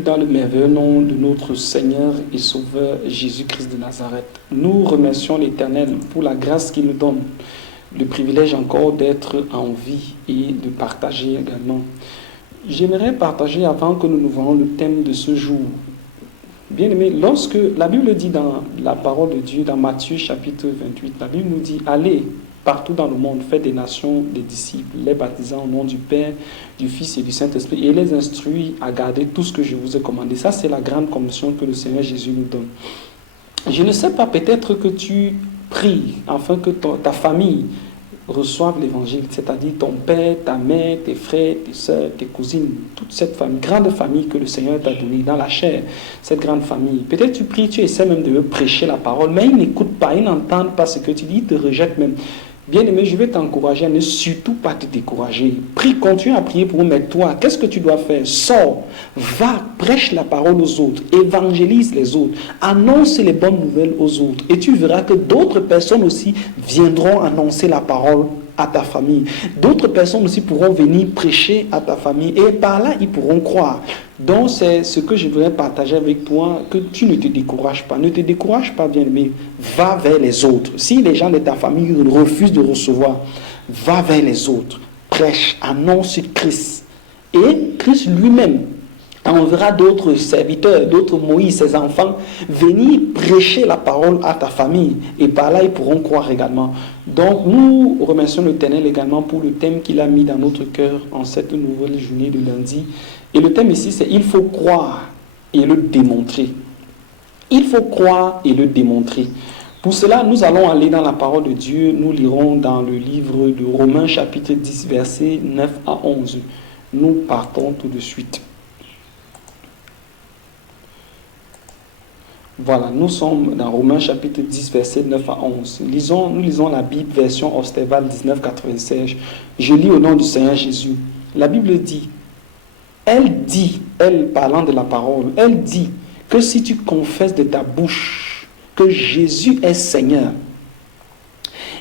salue dans le merveilleux nom de notre Seigneur et Sauveur Jésus-Christ de Nazareth. Nous remercions l'Éternel pour la grâce qu'il nous donne, le privilège encore d'être en vie et de partager également. J'aimerais partager avant que nous voyons le thème de ce jour. Bien aimé, lorsque la Bible dit dans la parole de Dieu, dans Matthieu chapitre 28, la Bible nous dit « Allez partout dans le monde, faites des nations des disciples, les baptisant au nom du Père, du Fils et du Saint-Esprit, et les instruis à garder tout ce que je vous ai commandé. » Ça, c'est la grande commission que le Seigneur Jésus nous donne. Je ne sais pas, peut-être que tu pries afin que ta famille reçoive l'évangile, c'est-à-dire ton père, ta mère, tes frères, tes soeurs, tes cousines, toute cette famille, grande famille que le Seigneur t'a donnée dans la chair, cette grande famille. Peut-être tu pries, tu essaies même de prêcher la parole, mais ils n'écoutent pas, ils n'entendent pas ce que tu dis, ils te rejettent même. Bien aimé, je vais t'encourager à ne surtout pas te décourager. Prie, continue à prier pour eux, mais toi, qu'est-ce que tu dois faire? Sors, va, prêche la parole aux autres, évangélise les autres, annonce les bonnes nouvelles aux autres. Et tu verras que d'autres personnes aussi viendront annoncer la parole à ta famille. D'autres personnes aussi pourront venir prêcher à ta famille et par là, ils pourront croire. Donc, c'est ce que je voudrais partager avec toi, que tu ne te décourages pas. Ne te décourage pas, bien-aimé. Va vers les autres. Si les gens de ta famille refusent de recevoir, va vers les autres. Prêche, annonce Christ. Et Christ lui-même enverra d'autres serviteurs, d'autres Moïse, ses enfants, venir prêcher la parole à ta famille. Et par là, ils pourront croire également. Donc, nous remercions l'Éternel également pour le thème qu'il a mis dans notre cœur en cette nouvelle journée de lundi. Et le thème ici, c'est « Il faut croire et le démontrer ». Il faut croire et le démontrer. Pour cela, nous allons aller dans la parole de Dieu. Nous lirons dans le livre de Romains, chapitre 10, versets 9 à 11. Nous partons tout de suite. Voilà, nous sommes dans Romains chapitre 10, versets 9 à 11. Nous lisons la Bible, version Osterval 1996. Je lis au nom du Seigneur Jésus. La Bible dit, elle parlant de la parole, elle dit que si tu confesses de ta bouche que Jésus est Seigneur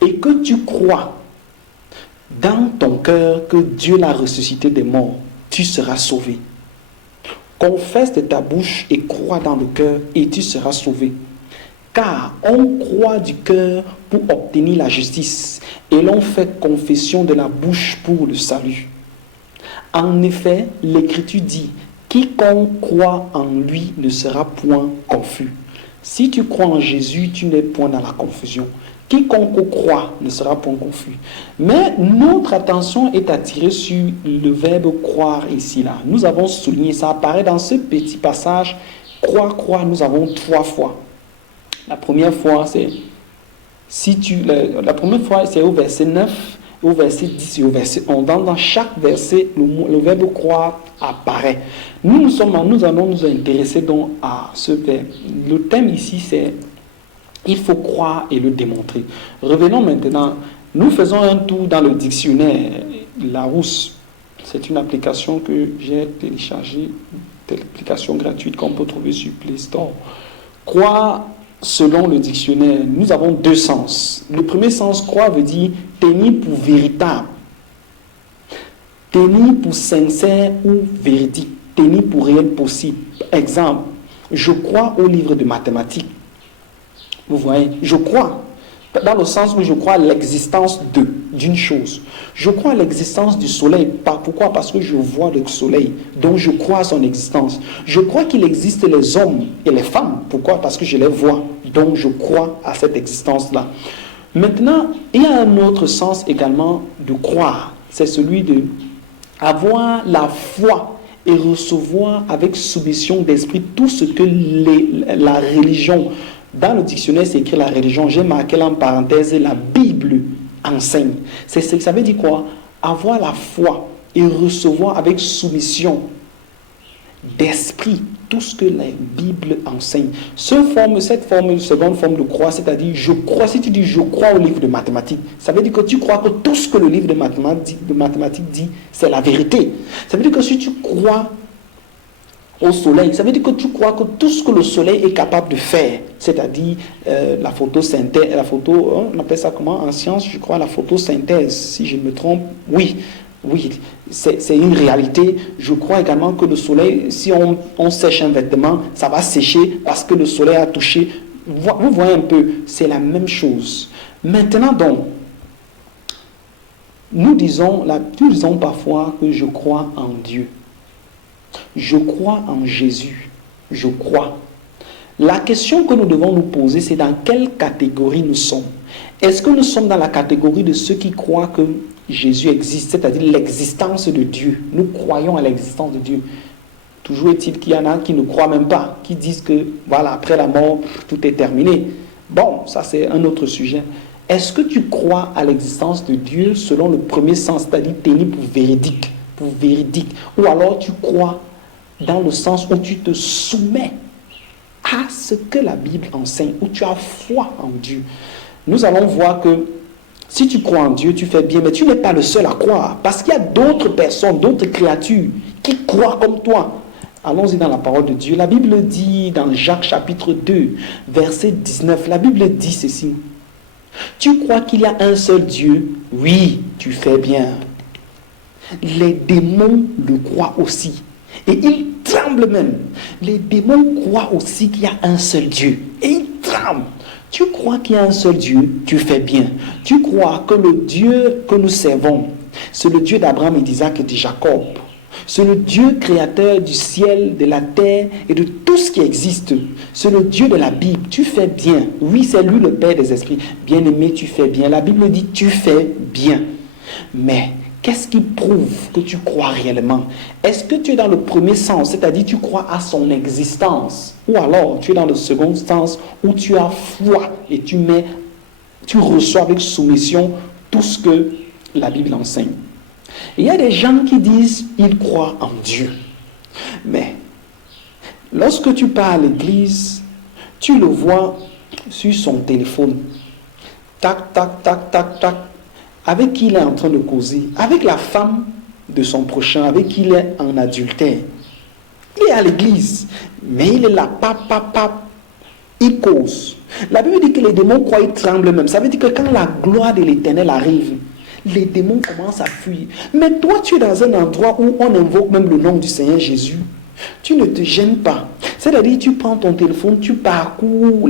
et que tu crois dans ton cœur que Dieu l'a ressuscité des morts, tu seras sauvé. Confesse de ta bouche et crois dans le cœur et tu seras sauvé. Car on croit du cœur pour obtenir la justice et l'on fait confession de la bouche pour le salut. En effet, l'Écriture dit, quiconque croit en lui ne sera point confus. Si tu crois en Jésus, tu n'es point dans la confusion. Quiconque croit ne sera point confus. Mais notre attention est attirée sur le verbe croire ici, là. Nous avons souligné, ça apparaît dans ce petit passage. Croire, nous avons 3 fois. La première fois, c'est au verset 9, au verset 10 et au verset 11. Dans chaque verset, le verbe croire apparaît. Nous allons nous intéresser donc à ce verbe. Le thème ici, c'est il faut croire et le démontrer. Revenons maintenant. Nous faisons un tour dans le dictionnaire Larousse. C'est une application que j'ai téléchargée, une application gratuite qu'on peut trouver sur Play Store. Croire, selon le dictionnaire, nous avons 2 sens. Le premier sens, croire, veut dire tenir pour véritable, tenir pour sincère ou véridique, tenir pour réel possible. Exemple, je crois au livre de mathématiques. Vous voyez, je crois, dans le sens où je crois à l'existence d'une chose. Je crois à l'existence du soleil. Pourquoi? Parce que je vois le soleil, donc je crois à son existence. Je crois qu'il existe les hommes et les femmes. Pourquoi? Parce que je les vois, donc je crois à cette existence-là. Maintenant, il y a un autre sens également de croire. C'est celui de avoir la foi et recevoir avec soumission d'esprit tout ce que la religion. Dans le dictionnaire, c'est écrit la religion. J'ai marqué là en parenthèse la Bible enseigne. Ça veut dire quoi? Avoir la foi et recevoir avec soumission d'esprit tout ce que la Bible enseigne. Cette seconde forme de croire, c'est-à-dire je crois. Si tu dis je crois au livre de mathématiques, ça veut dire que tu crois que tout ce que le livre de mathématiques dit, c'est la vérité. Ça veut dire que si tu crois au soleil, ça veut dire que tu crois que tout ce que le soleil est capable de faire, c'est-à-dire la photosynthèse, on appelle ça comment en science, je crois la photosynthèse, si je me trompe, oui, Oui, c'est une réalité. Je crois également que le soleil, si on sèche un vêtement, ça va sécher parce que le soleil a touché. Vous voyez un peu, c'est la même chose. Maintenant donc, nous disons parfois que je crois en Dieu. Je crois en Jésus. Je crois. La question que nous devons nous poser, c'est dans quelle catégorie nous sommes. Est-ce que nous sommes dans la catégorie de ceux qui croient que Jésus existe, c'est-à-dire l'existence de Dieu? Nous croyons à l'existence de Dieu. Toujours est-il qu'il y en a qui ne croient même pas, qui disent que, voilà, après la mort, tout est terminé. Bon, ça c'est un autre sujet. Est-ce que tu crois à l'existence de Dieu selon le premier sens, c'est-à-dire tenu pour véridique, ou alors tu crois dans le sens où tu te soumets à ce que la Bible enseigne, où tu as foi en Dieu? Nous allons voir que si tu crois en Dieu, tu fais bien, mais tu n'es pas le seul à croire, parce qu'il y a d'autres personnes, d'autres créatures qui croient comme toi. Allons-y dans la parole de Dieu. La Bible dit dans Jacques chapitre 2, verset 19, la Bible dit ceci. Tu crois qu'il y a un seul Dieu? Oui, tu fais bien. Les démons le croient aussi. Et ils tremblent même. Les démons croient aussi qu'il y a un seul Dieu. Et ils tremblent. Tu crois qu'il y a un seul Dieu? Tu fais bien. Tu crois que le Dieu que nous servons, c'est le Dieu d'Abraham et d'Isaac et de Jacob. C'est le Dieu créateur du ciel, de la terre et de tout ce qui existe. C'est le Dieu de la Bible. Tu fais bien. Oui, c'est lui le Père des esprits. Bien-aimé, tu fais bien. La Bible dit tu fais bien. Mais qu'est-ce qui prouve que tu crois réellement? Est-ce que tu es dans le premier sens, c'est-à-dire tu crois à son existence? Ou alors tu es dans le second sens où tu as foi et tu reçois avec soumission tout ce que la Bible enseigne? Il y a des gens qui disent ils croient en Dieu. Mais lorsque tu pars à l'église, tu le vois sur son téléphone. Tac, tac, tac, tac, tac. Avec qui il est en train de causer? Avec la femme de son prochain, avec qui il est en adultère. Il est à l'église, mais il est là, il cause. La Bible dit que les démons croient, ils tremblent même. Ça veut dire que quand la gloire de l'Éternel arrive, les démons commencent à fuir. Mais toi, tu es dans un endroit où on invoque même le nom du Seigneur Jésus. Tu ne te gênes pas. C'est-à-dire, tu prends ton téléphone, tu parcours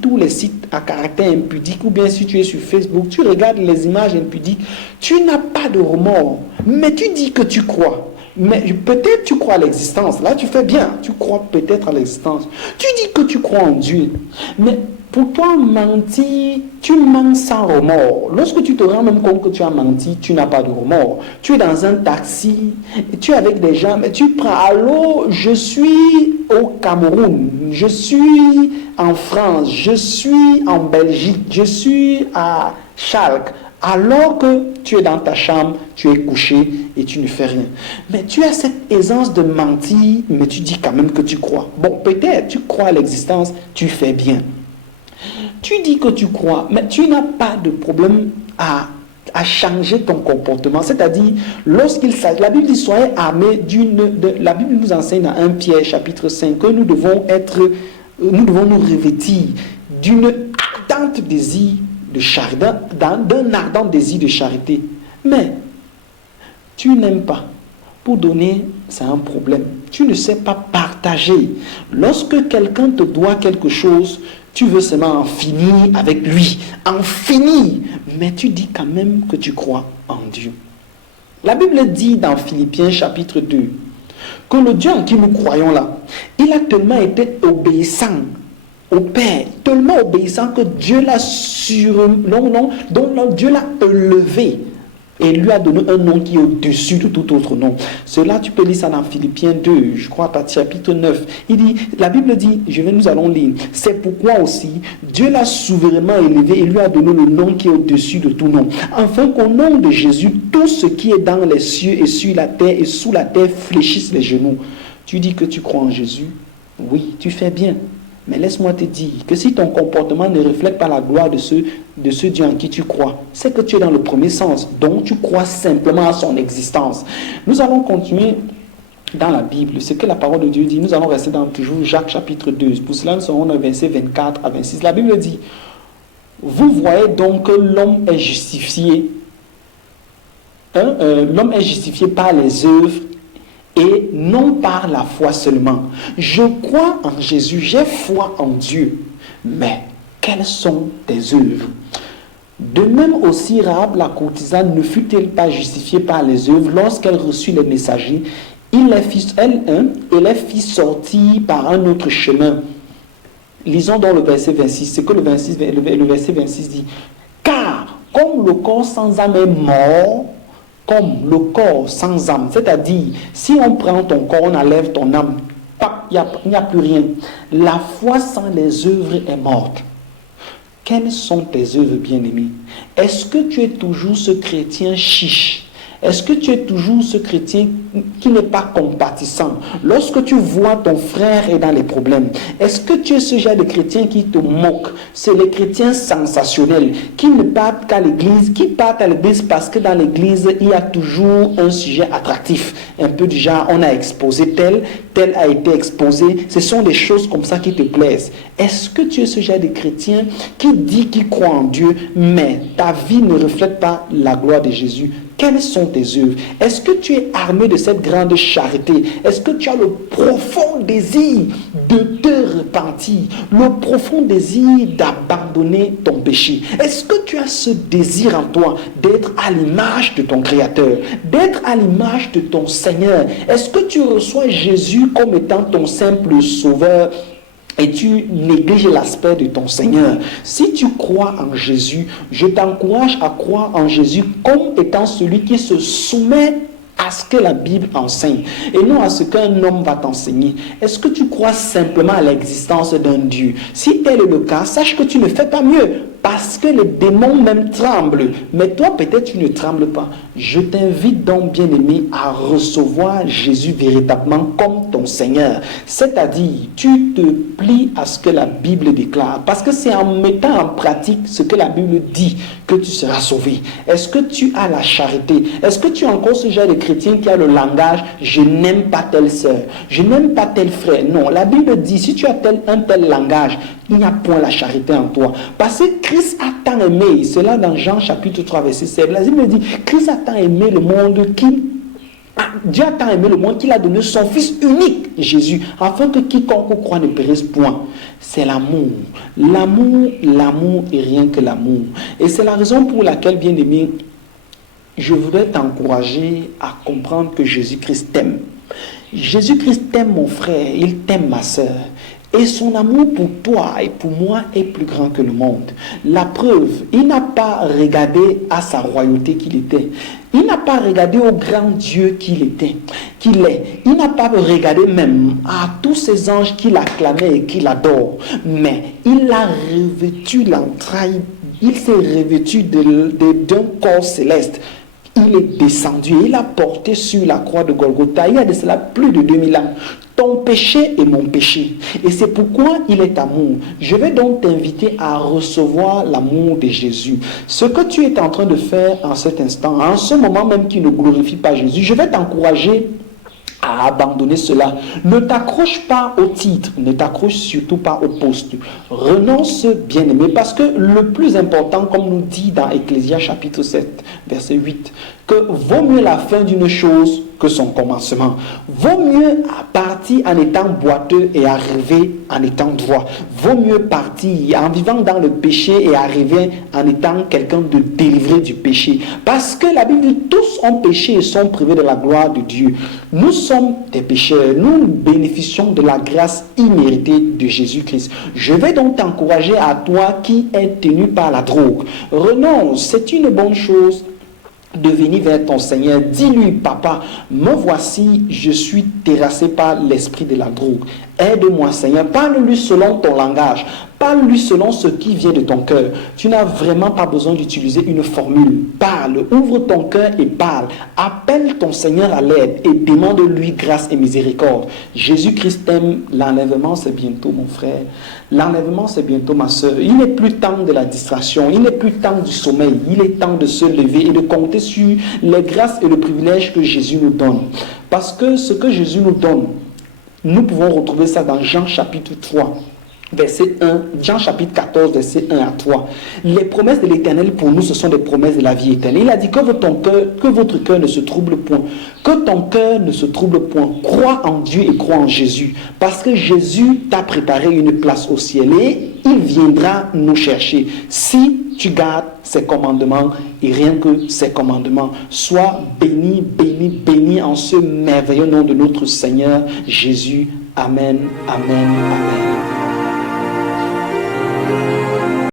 tous les sites à caractère impudique, ou bien si tu es sur Facebook, tu regardes les images impudiques. Tu n'as pas de remords, mais tu dis que tu crois. Mais peut-être tu crois à l'existence. Là, tu fais bien. Tu crois peut-être à l'existence. Tu dis que tu crois en Dieu. Mais pour toi, mentir, tu mens sans remords. Lorsque tu te rends même compte que tu as menti, tu n'as pas de remords. Tu es dans un taxi, tu es avec des gens, mais tu prends, allô, je suis au Cameroun, je suis en France, je suis en Belgique, je suis à Schalke. Alors que tu es dans ta chambre, tu es couché et tu ne fais rien. Mais tu as cette aisance de mentir, mais tu dis quand même que tu crois. Bon, peut-être tu crois à l'existence, tu fais bien. Tu dis que tu crois, mais tu n'as pas de problème à changer ton comportement. C'est-à-dire, lorsqu'il s'agit, la Bible dit, soyez armés la Bible nous enseigne dans 1 Pierre chapitre 5 que nous devons nous revêtir d'une ardente désir de charité, d'un ardent désir de charité. Mais tu n'aimes pas. Pour donner, c'est un problème. Tu ne sais pas partager. Lorsque quelqu'un te doit quelque chose, tu veux seulement en finir avec lui. En finir. Mais tu dis quand même que tu crois en Dieu. La Bible dit dans Philippiens chapitre 2 que le Dieu en qui nous croyons là, il a tellement été obéissant au Père, tellement obéissant que Dieu l'a Dieu l'a élevé et lui a donné un nom qui est au-dessus de tout autre nom. Cela, tu peux lire ça dans Philippiens 2, je crois, chapitre 9. Il dit, la Bible dit, nous allons lire, c'est pourquoi aussi Dieu l'a souverainement élevé et lui a donné le nom qui est au-dessus de tout nom. Afin qu'au nom de Jésus, tout ce qui est dans les cieux et sur la terre et sous la terre fléchisse les genoux. Tu dis que tu crois en Jésus? Oui, tu fais bien. Mais laisse-moi te dire que si ton comportement ne reflète pas la gloire de ce Dieu en qui tu crois, c'est que tu es dans le premier sens. Donc tu crois simplement à son existence. Nous allons continuer dans la Bible, ce que la parole de Dieu dit. Nous allons rester dans toujours Jacques chapitre 2. Pour cela, nous serons dans versets 24 à 26. La Bible dit, vous voyez donc que l'homme est justifié l'homme est justifié par les œuvres et non par la foi seulement. Je crois en Jésus, j'ai foi en Dieu, mais quelles sont tes œuvres? De même aussi, Rahab la courtisane ne fut-elle pas justifiée par les œuvres lorsqu'elle reçut les messagers, il les fit sortir par un autre chemin. Lisons dans le verset 26, ce que le verset 26 dit. Car comme le corps sans âme est mort, comme le corps sans âme, c'est-à-dire, si on prend ton corps, on enlève ton âme, il n'y a plus rien. La foi sans les œuvres est morte. Quelles sont tes œuvres, bien-aimés? Est-ce que tu es toujours ce chrétien chiche? Est-ce que tu es toujours ce chrétien qui n'est pas compatissant? Lorsque tu vois ton frère est dans les problèmes, est-ce que tu es ce genre de chrétien qui te moque? C'est les chrétiens sensationnels qui ne partent qu'à l'église, qui partent à l'église parce que dans l'église, il y a toujours un sujet attractif. Un peu du genre, on a exposé tel a été exposé. Ce sont des choses comme ça qui te plaisent. Est-ce que tu es ce genre de chrétien qui dit qu'il croit en Dieu, mais ta vie ne reflète pas la gloire de Jésus? Quelles sont tes œuvres? Est-ce que tu es armé de cette grande charité? Est-ce que tu as le profond désir de te repentir? Le profond désir d'abandonner ton péché? Est-ce que tu as ce désir en toi d'être à l'image de ton Créateur? D'être à l'image de ton Seigneur? Est-ce que tu reçois Jésus comme étant ton simple sauveur? Et tu négliges l'aspect de ton Seigneur. Si tu crois en Jésus, je t'encourage à croire en Jésus comme étant celui qui se soumet à ce que la Bible enseigne et non à ce qu'un homme va t'enseigner. Est-ce que tu crois simplement à l'existence d'un Dieu? Si tel est le cas, sache que tu ne fais pas mieux parce que les démons même tremblent. Mais toi, peut-être tu ne trembles pas. Je t'invite donc, bien-aimé, à recevoir Jésus véritablement comme ton Seigneur. C'est-à-dire, tu te plies à ce que la Bible déclare. Parce que c'est en mettant en pratique ce que la Bible dit que tu seras sauvé. Est-ce que tu as la charité? Est-ce que tu es encore ce genre de chrétien qui a le langage « je n'aime pas telle sœur, je n'aime pas tel frère ». Non, la Bible dit, si tu as un tel langage, il n'y a point la charité en toi. Parce que Christ a tant aimé, cela dans Jean chapitre 3 verset 7, la Bible dit, Christ a tant aimé le monde Dieu a tant aimé le monde qu'il a donné son Fils unique, Jésus, afin que quiconque croit ne périsse point. C'est l'amour. L'amour et rien que l'amour. Et c'est la raison pour laquelle, bien aimé, je voudrais t'encourager à comprendre que Jésus-Christ t'aime. Jésus-Christ t'aime mon frère, il t'aime ma soeur. Et son amour pour toi et pour moi est plus grand que le monde. La preuve, il n'a pas regardé à sa royauté qu'il était. Il n'a pas regardé au grand Dieu qu'il est. Il n'a pas regardé même à tous ces anges qu'il acclamait et qu'il adore. Mais il a revêtu l'entraille, il s'est revêtu d'un corps céleste. Il est descendu, il a porté sur la croix de Golgotha, il y a de cela plus de 2000 ans. Ton péché est mon péché. Et c'est pourquoi il est amour. Je vais donc t'inviter à recevoir l'amour de Jésus. Ce que tu es en train de faire en cet instant, en ce moment même qui ne glorifie pas Jésus, je vais t'encourager à abandonner cela. Ne t'accroche pas au titre, ne t'accroche surtout pas au poste. Renonce, bien-aimé, parce que le plus important, comme nous dit dans Ecclésias chapitre 7, verset 8, que vaut mieux la fin d'une chose que son commencement. Vaut mieux partir en étant boiteux et arriver en étant droit. Vaut mieux partir en vivant dans le péché et arriver en étant quelqu'un de délivré du péché. Parce que la Bible dit, tous ont péché et sont privés de la gloire de Dieu. Nous sommes des pécheurs. Nous bénéficions de la grâce imméritée de Jésus-Christ. Je vais donc t'encourager à toi qui es tenu par la drogue. Renonce, c'est une bonne chose de venir vers ton Seigneur. Dis-lui, papa, me voici, je suis terrassé par l'esprit de la drogue. Aide-moi, Seigneur. Parle-lui selon ton langage. Parle-lui selon ce qui vient de ton cœur. Tu n'as vraiment pas besoin d'utiliser une formule. Parle, ouvre ton cœur et parle. Appelle ton Seigneur à l'aide et demande-lui grâce et miséricorde. Jésus-Christ t'aime. L'enlèvement, c'est bientôt, mon frère. L'enlèvement, c'est bientôt, ma soeur. Il n'est plus temps de la distraction. Il n'est plus temps du sommeil. Il est temps de se lever et de compter sur les grâces et le privilège que Jésus nous donne. Parce que ce que Jésus nous donne, nous pouvons retrouver ça dans Jean chapitre 3, verset 1, Jean chapitre 14, verset 1 à 3. Les promesses de l'Éternel pour nous, ce sont des promesses de la vie éternelle. Il a dit que votre cœur ne se trouble point. Que ton cœur ne se trouble point. Crois en Dieu et crois en Jésus. Parce que Jésus t'a préparé une place au ciel et il viendra nous chercher. Si tu gardes ses commandements et rien que ses commandements, sois béni, béni, béni en ce merveilleux nom de notre Seigneur Jésus. Amen, amen, amen.